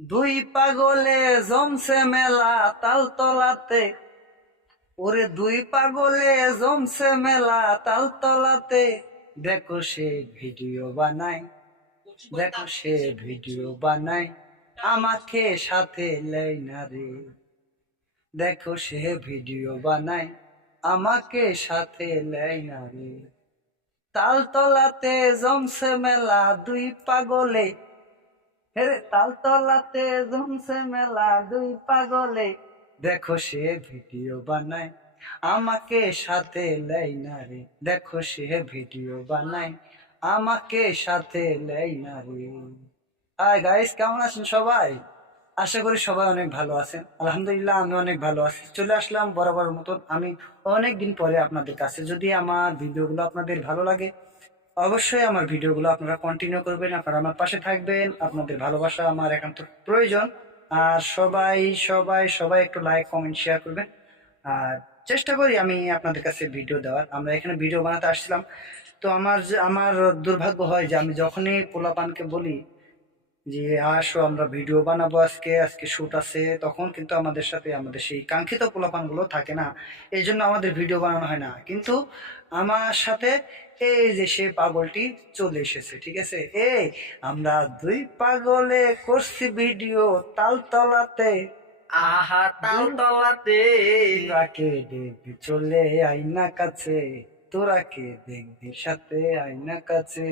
দুই পাগলে জমছে মেলা তালতলাতে। ওরে দুই পাগলে জমছে মেলা তালতলাতে। দেখো সে ভিডিও বানায়, দেখো সে ভিডিও বানায়, আমাকে সাথে লেই না রে। দেখো সে ভিডিও বানায়, আমাকে সাথে লেই না রে। তালতলাতে জমছে মেলা দুই পাগলে। হেরে তালতলাতে জমছে মেলা দুই পাগলে। দেখো সে ভিডিও বানায়, আমাকে সাথে লেই না রে। দেখো সে ভিডিও বানায়, আমাকে সাথে লেই না রে। হাই গাইস, কেমন আছেন সবাই? আশা করি সবাই অনেক ভালো আছেন। আলহামদুলিল্লাহ আমি অনেক ভালো আছি। চলে আসলাম বরাবর মতন আমি অনেক দিন পরে আপনাদের কাছে। যদি আমার ভিডিওগুলো আপনাদের ভালো লাগে, অবশ্যই আমার ভিডিওগুলো আপনারা কন্টিনিউ করবেন, আপনারা আমার পাশে থাকবেন। আপনাদের ভালোবাসা আমার একান্ত প্রয়োজন। আর সবাই সবাই সবাই একটু লাইক কমেন্ট শেয়ার করবেন। আর চেষ্টা করি আমি আপনাদের কাছে ভিডিও দেওয়ার। আমরা এখানে ভিডিও বানাতে আসছিলাম, তো আমার দুর্ভাগ্য হয় যে আমি যখনই পোলাপানকে বলি যে আসো আমরা ভিডিও বানাবো, আজকে আজকে শুট আছে, তখন কিন্তু আমাদের সাথে আমাদের সেই কাঙ্ক্ষিত পোলাপান গুলো থাকে না। এই জন্য আমাদের ভিডিও বানানো হয় না। কিন্তু আমার সাথে এই যে সে পাগলটি চলে এসেছে, ঠিক আছে। এই আমরা দুই পাগলে করছি ভিডিও তালতলাতে। আহা দুই তালতলাতে। তোরা কে দেখবি চলে আইনা কাছে, তোরা কে দেখবি সাথে আইনা কাছে।